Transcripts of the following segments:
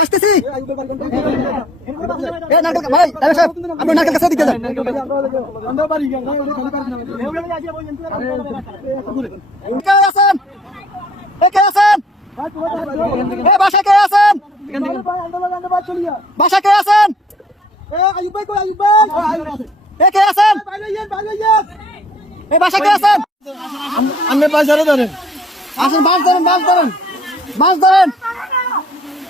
আসতেছি। ভাই সাহেব আপনি নারকেল কাছে দিকে যান। কে আছেন? কে আছেন? বাসা কে আছেন? বাসা কে আছেন? কে আছেন? বাসা কে আছেন? আপনি পয়সারে ধরেন। আসেন মাছ ধরেন মাছ ধরেন। মাছ ধরেন।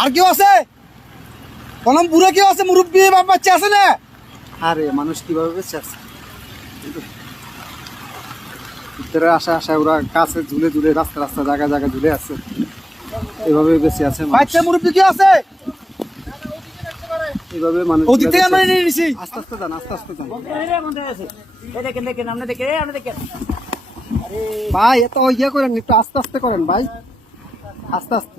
আর কেউ আছে? কলম বুড়ো কেউ আছে? মুরব্বী বাপ বাচ্চা আছে না? আরে মানুষ কীভাবে বেঁচে আছে? ভিতরে আসা আসা ওরা কাছে ঝুলে ঝুলে রাস্তা রাস্তা জায়গা জায়গা ঝুলে আছে। এভাবে বেঁচে আছে। বাচ্চা মুরব্বী কেউ আছে? এভাবে মানুষ ওদিক আমরা নিয়ে নিছি। আস্তে আস্তে যান আস্তে আস্তে যান। দেখেন দেখেন আপনি দেখেন আপনি দেখেন ভাই এত ইয়ে করেন একটু আস্তে আস্তে করেন ভাই। আস্তে আস্তে।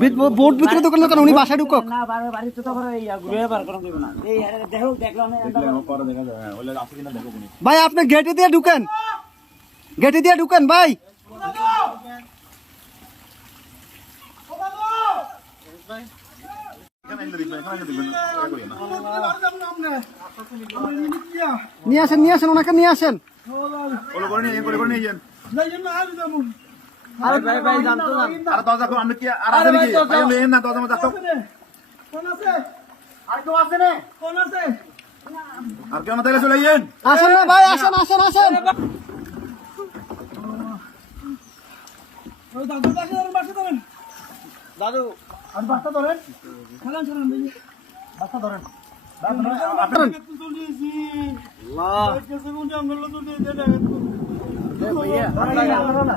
ভিতরে দোকান কেন? উনি বাসায় ঢুকক? না বাড়ি তো ইয়া ঘুরে বার করুন দিব না। এই আরে দেখো দেখল আমি ভাই আপনি গেটে দিয়ে ঢুকেন। গেটে দিয়ে ঢুকেন ভাই। নিয়ে আসেন নিয়ে আসেন ওনাকে নিয়ে আসেন। আরে ভাই ভাই জানতো না। আসেন না ভাই আসেন আসেন আসেন। দাদু। আর বাচ্চা ধরেন। খেলান খেলান দেখি। বাচ্চা ধরেন। সেট আপনি এটা ধরেন এটা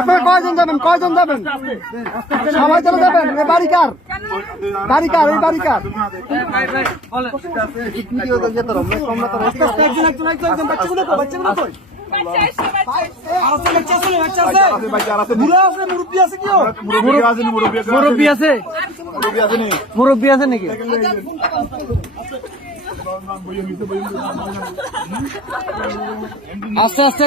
আপনারা কয়জন যাবেন? কয়জন যাবেন? সবাই চলে যাবেন? বাড়ি কার? বাড়ি কার? এই বাড়ি কার? মুরব্বি আছে নাকি? আস্তে আস্তে।